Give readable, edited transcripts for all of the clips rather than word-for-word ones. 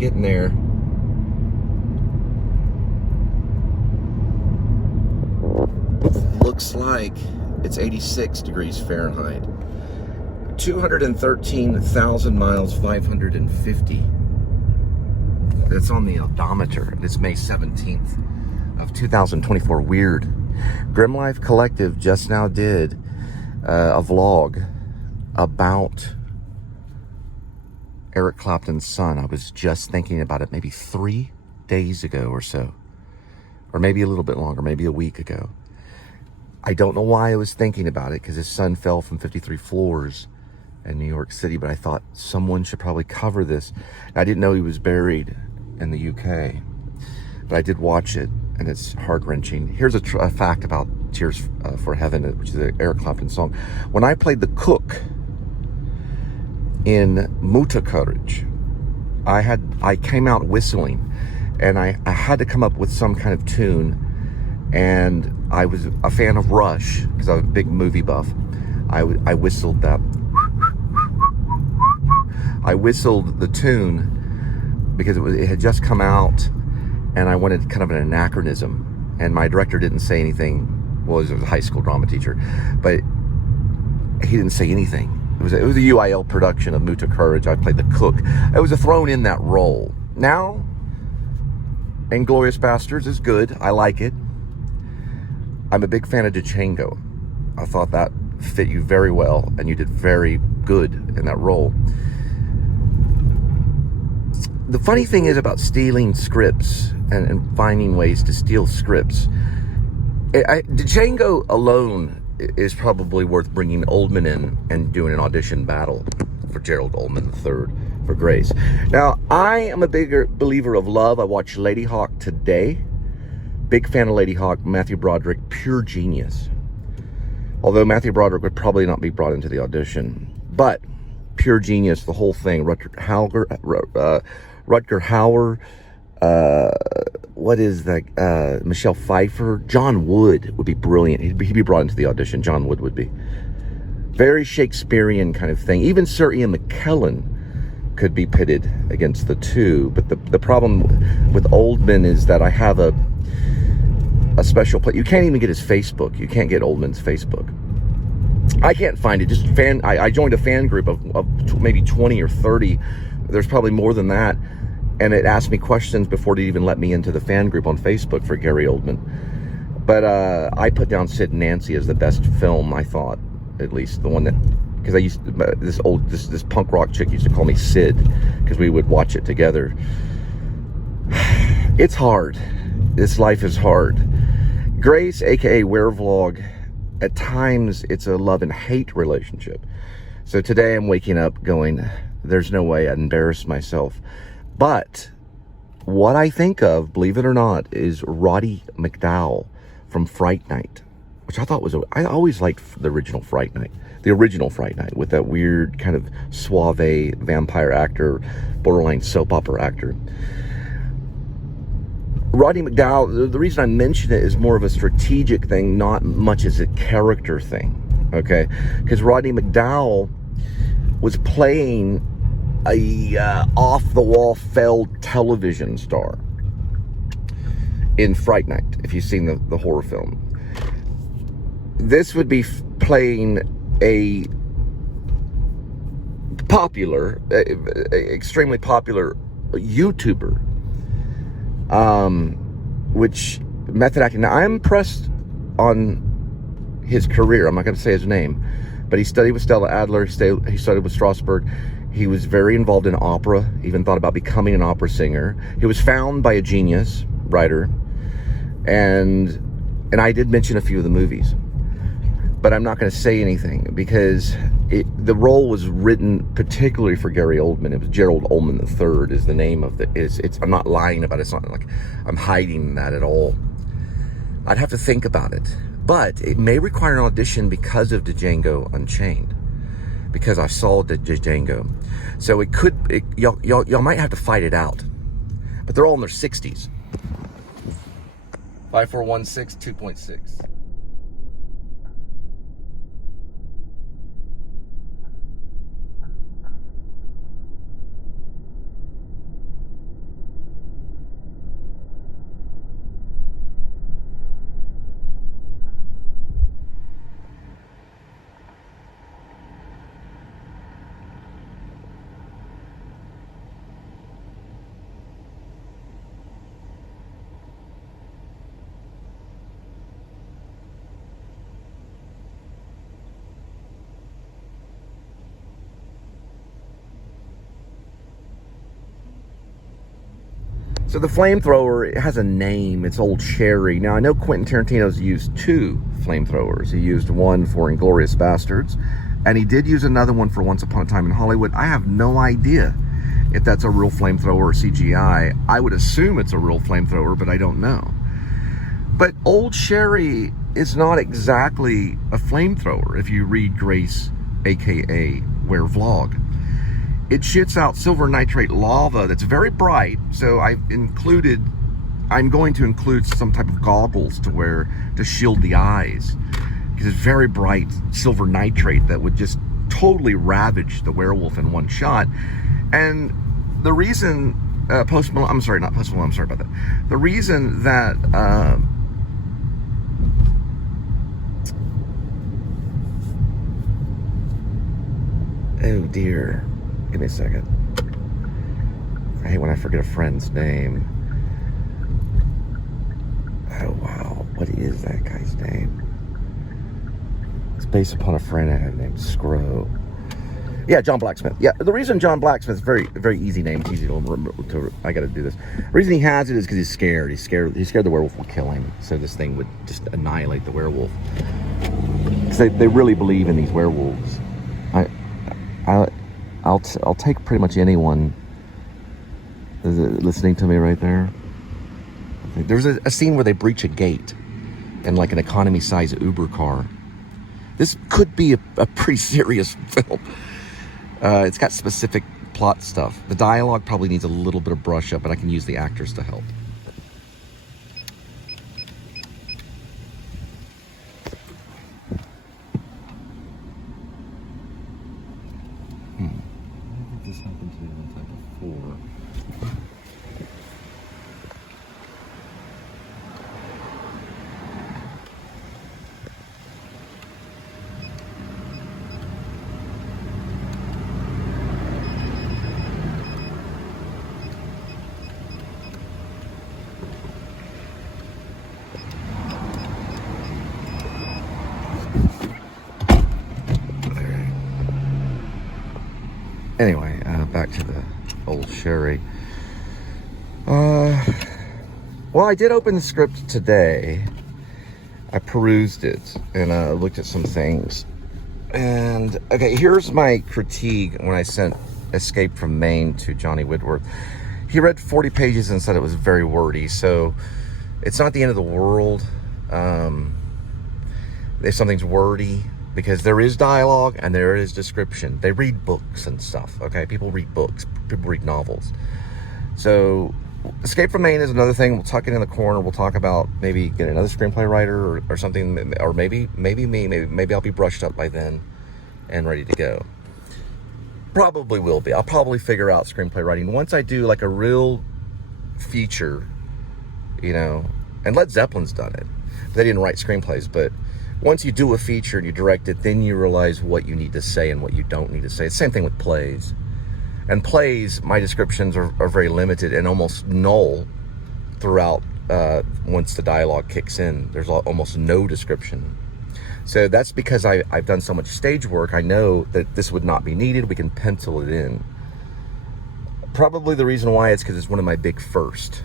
getting there. Looks like it's 86 degrees Fahrenheit. 213,000 miles, 550. That's on the odometer. It's May 17th of 2024. Weird. Grim Life Collective just now did a vlog about Eric Clapton's son. I was just thinking about it maybe 3 days ago or so. Or maybe a little bit longer, maybe a week ago. I don't know why I was thinking about it, because his son fell from 53 floors in New York City, but I thought someone should probably cover this. I didn't know he was buried in the UK, but I did watch it, and it's heart-wrenching. Here's a fact about Tears for Heaven, which is an Eric Clapton song. When I played the cook in Muta Courage, I came out whistling, and I had to come up with some kind of tune, and I was a fan of Rush, because I'm a big movie buff. I whistled that. I whistled the tune because it had just come out, and I wanted kind of an anachronism. And my director didn't say anything. Well, he was a high school drama teacher, but he didn't say anything. It was a UIL production of Muta Courage. I played the cook. I was thrown in that role. Now, Inglourious Basterds is good. I like it. I'm a big fan of Django. I thought that fit you very well, and you did very good in that role. The funny thing is about stealing scripts and finding ways to steal scripts. Django alone is probably worth bringing Oldman in and doing an audition battle for Gerald Oldmane III for Grace. Now, I am a bigger believer of love. I watched Lady Hawk today. Big fan of Lady Hawk. Matthew Broderick, pure genius. Although Matthew Broderick would probably not be brought into the audition. But pure genius, the whole thing. Rutger Hauer, what is that? Michelle Pfeiffer. John Wood would be brilliant. He'd be brought into the audition. John Wood would be. Very Shakespearean kind of thing. Even Sir Ian McKellen could be pitted against the two. But the problem with Oldman is that I have a special place. You can't even get his Facebook. You can't get Oldman's Facebook. I can't find it. Just I joined a fan group of maybe 20 or 30. There's probably more than that. And it asked me questions before it even let me into the fan group on Facebook for Gary Oldman. But I put down Sid and Nancy as the best film, I thought, at least. The one that, because I used to, this punk rock chick used to call me Sid, because we would watch it together. It's hard. This life is hard. Grace, aka Werevlog, at times it's a love and hate relationship. So today I'm waking up going, there's no way I'd embarrass myself. But what I think of, believe it or not, is Roddy McDowall from Fright Night, which I thought was, I always liked the original Fright Night. The original Fright Night, with that weird kind of suave vampire actor, borderline soap opera actor. Roddy McDowall, the reason I mention it is more of a strategic thing, not much as a character thing, okay? Because Roddy McDowall was playing a off-the-wall failed television star in Fright Night, if you've seen the horror film. This would be playing a popular, extremely popular YouTuber, which method acting. Now, I'm impressed on his career. I'm not going to say his name, but he studied with Stella Adler. He studied with Strasberg. He was very involved in opera, even thought about becoming an opera singer. He was found by a genius writer, and I did mention a few of the movies, but I'm not going to say anything because the role was written particularly for Gary Oldman. It was Gerald Oldmane III is the name of the. I'm not lying about it. It's not like I'm hiding that at all. I'd have to think about it, but it may require an audition because of Django Unchained. Because I saw Django. So it could, y'all might have to fight it out. But they're all in their 60s. 5416 2.6. So the flamethrower, it has a name. It's Old Cherry. Now, I know Quentin Tarantino's used 2 flamethrowers. He used one for Inglourious Bastards, and he did use another one for Once Upon a Time in Hollywood. I have no idea if that's a real flamethrower or CGI. I would assume it's a real flamethrower, but I don't know. But Old Cherry is not exactly a flamethrower if you read Grace, aka Werevlog. It shoots out silver nitrate lava that's very bright, so I'm going to include some type of goggles to wear to shield the eyes, because it's very bright silver nitrate that would just totally ravage the werewolf in one shot. And the reason Post Malone, I'm sorry, not Post Malone, I'm sorry about that. The reason that oh dear, give me a second. I hate when I forget a friend's name. Oh wow, what is that guy's name? It's based upon a friend I have named Scrow. Yeah, John Blacksmith. Yeah, the reason John Blacksmith is very easy name. It's easy to remember. I got to do this. The reason he has it is because he's scared. He's scared the werewolf will kill him. So this thing would just annihilate the werewolf. Because they really believe in these werewolves. I'll take pretty much anyone. Is it listening to me right there? There's a scene where they breach a gate in like an economy-size Uber car. This could be a pretty serious film. It's got specific plot stuff. The dialogue probably needs a little bit of brush up, but I can use the actors to help. I think this happened to be one time before. Anyway, back to the Old Cherry. Well, I did open the script today. I perused it and looked at some things. And, okay, here's my critique when I sent Escape from Maine to Johnny Whitworth. He read 40 pages and said it was very wordy, so it's not the end of the world if something's wordy, because there is dialogue and there is description. They read books and stuff, okay? People read books. People read novels. So Escape from Maine is another thing. We'll tuck it in the corner. We'll talk about maybe get another screenplay writer or something, or maybe I'll be brushed up by then and ready to go. Probably will be. I'll probably figure out screenplay writing once I do like a real feature, you know. And Led Zeppelin's done it. They didn't write screenplays, but once you do a feature and you direct it, then you realize what you need to say and what you don't need to say. It's the same thing with plays. And plays, my descriptions are very limited and almost null throughout. Once the dialogue kicks in, there's almost no description. So that's because I've done so much stage work. I know that this would not be needed. We can pencil it in. Probably the reason why is because it's one of my big first.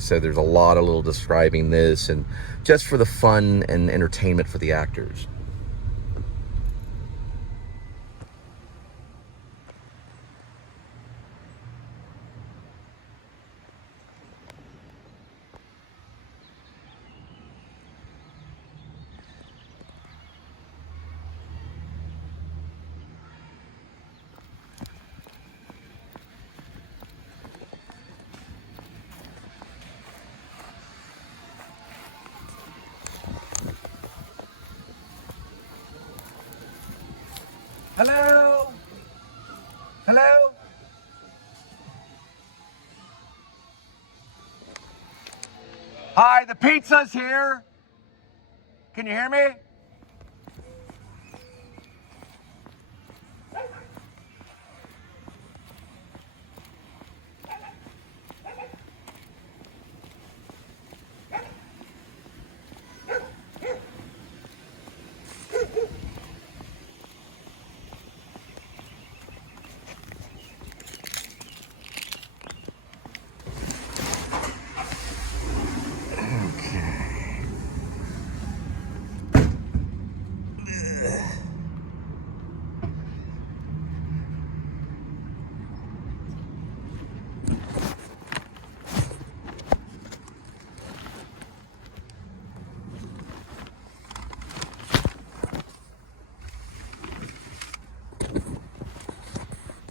So there's a lot of little describing this, and just for the fun and entertainment for the actors. Hello? Hello? Hi, the pizza's here. Can you hear me?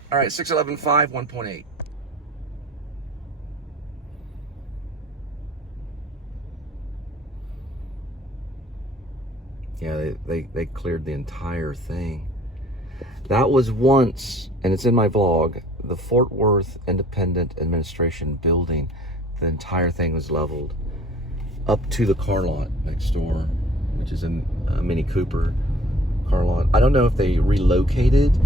All right, 611.5, 1.8. Yeah, they cleared the entire thing. That was once, and it's in my vlog, the Fort Worth Independent Administration building. The entire thing was leveled up to the car lot next door, which is a Mini Cooper car lot. I don't know if they relocated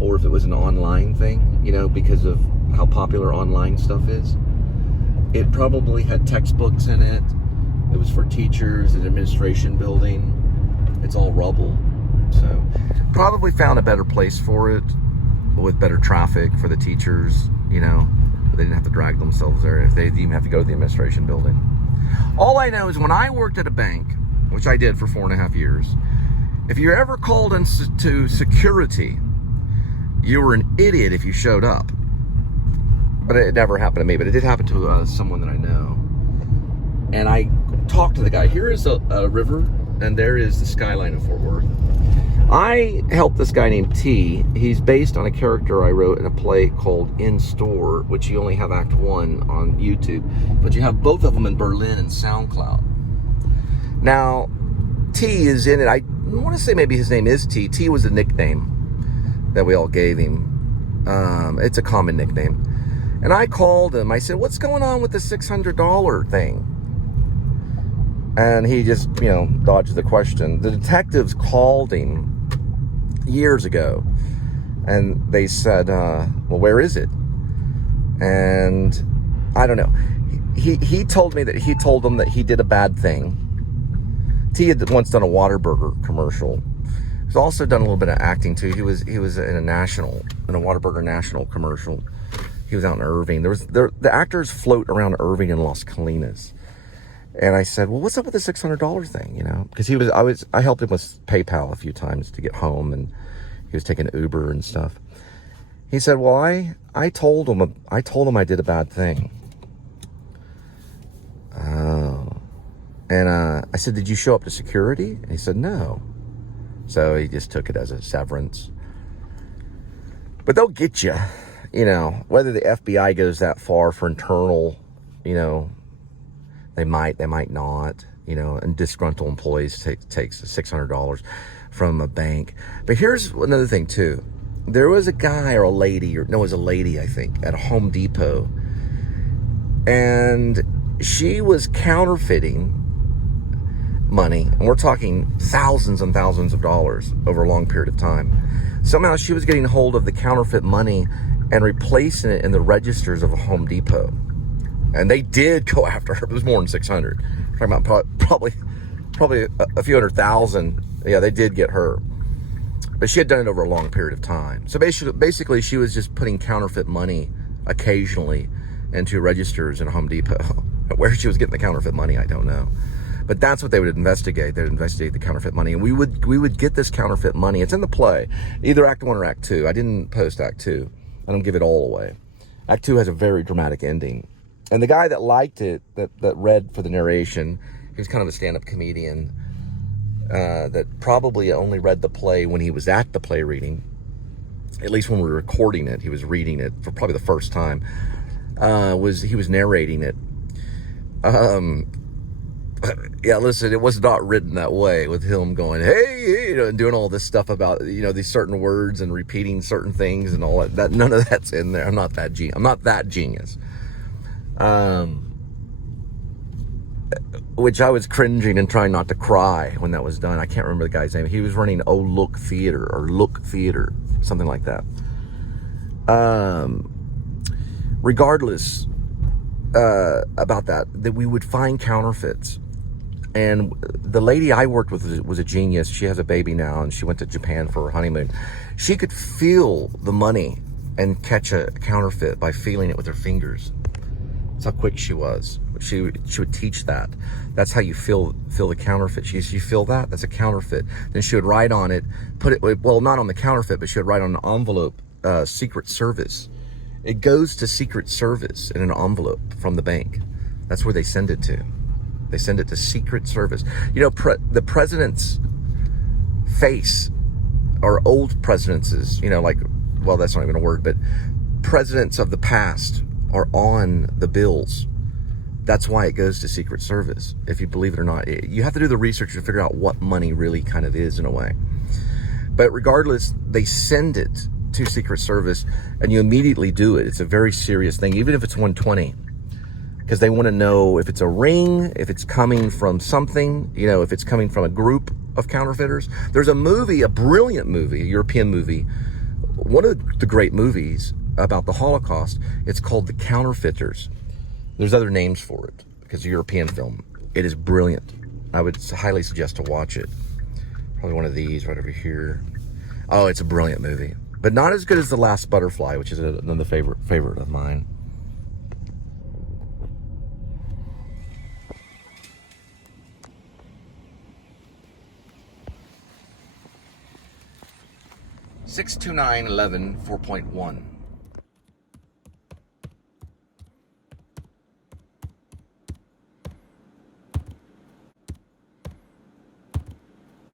or if it was an online thing, you know, because of how popular online stuff is. It probably had textbooks in it. It was for teachers, an administration building. It's all rubble. So probably found a better place for it with better traffic for the teachers, you know. They didn't have to drag themselves there if they didn't even have to go to the administration building. All I know is when I worked at a bank, which I did for 4.5 years, if you're ever called into security, you were an idiot if you showed up. But it never happened to me, but it did happen to someone that I know. And I talked to the guy. Here is a river, and there is the skyline of Fort Worth. I helped this guy named T. He's based on a character I wrote in a play called In Store, which you only have Act 1 on YouTube, but you have both of them in Berlin and SoundCloud. Now, T is in it. I want to say maybe his name is T. T was a nickname that we all gave him. It's a common nickname. And I called him. I said, what's going on with the $600 thing? And he just, you know, dodged the question. The detectives called him years ago, and they said, well, where is it? And I don't know. He told me that he told them that he did a bad thing. T had once done a Whataburger commercial. He's also done a little bit of acting too. He was in a Whataburger national commercial. He was out in Irving. The actors float around Irving and Las Colinas. And I said, well, what's up with the $600 thing, you know? Because I helped him with PayPal a few times to get home, and he was taking Uber and stuff. He said, well, I told him I did a bad thing. Oh. And I said, did you show up to security? And he said, no. So he just took it as a severance. But they'll get you, you know, whether the FBI goes that far for internal, you know, they might not, you know, and disgruntled employees takes $600 from a bank. But here's another thing too. There was a guy or a lady, it was a lady, I think, at a Home Depot. And she was counterfeiting money. And we're talking thousands and thousands of dollars over a long period of time. Somehow she was getting hold of the counterfeit money and replacing it in the registers of a Home Depot. And they did go after her. It was more than 600. We're talking about probably a few $100,000. Yeah, they did get her. But she had done it over a long period of time. So basically she was just putting counterfeit money occasionally into registers in a Home Depot. Where she was getting the counterfeit money, I don't know. But that's what they would investigate. They'd investigate the counterfeit money. And we would get this counterfeit money. It's in the play, either Act 1 or Act 2. I didn't post Act 2. I don't give it all away. Act 2 has a very dramatic ending. And the guy that liked it, that read for the narration, he was kind of a stand-up comedian that probably only read the play when he was at the play reading. At least when we were recording it, he was reading it for probably the first time. He was narrating it. Yeah, listen, it was not written that way with him going, hey, you know, and doing all this stuff about, you know, these certain words and repeating certain things and all that. None of that's in there. I'm not that genius. Which I was cringing and trying not to cry when that was done. I can't remember the guy's name. He was running Oh Look Theater or Look Theater, something like that. Regardless about that we would find counterfeits. And the lady I worked with was a genius. She has a baby now, and she went to Japan for her honeymoon. She could feel the money and catch a counterfeit by feeling it with her fingers. That's how quick she was. She would teach that. That's how you feel the counterfeit. You feel that? That's a counterfeit. Then she would write on it, put it, well, not on the counterfeit, but she would write on an envelope, Secret Service. It goes to Secret Service in an envelope from the bank. That's where they send it to. They send it to Secret Service. You know, the president's face, or old presidents, you know, like well, that's not even a word, but presidents of the past are on the bills. That's why it goes to Secret Service. If you believe it or not, you have to do the research to figure out what money really kind of is in a way. But regardless, they send it to Secret Service and you immediately do it. It's a very serious thing, even if it's 120, because they want to know if it's a ring, if it's coming from something, you know, if it's coming from a group of counterfeiters. There's a movie, a brilliant movie, a European movie, one of the great movies about the Holocaust. It's called The Counterfeiters. There's other names for it because it's a European film. It is brilliant. I would highly suggest to watch it. Probably one of these right over here. Oh, it's a brilliant movie, but not as good as The Last Butterfly, which is another favorite of mine. (62911 4.1)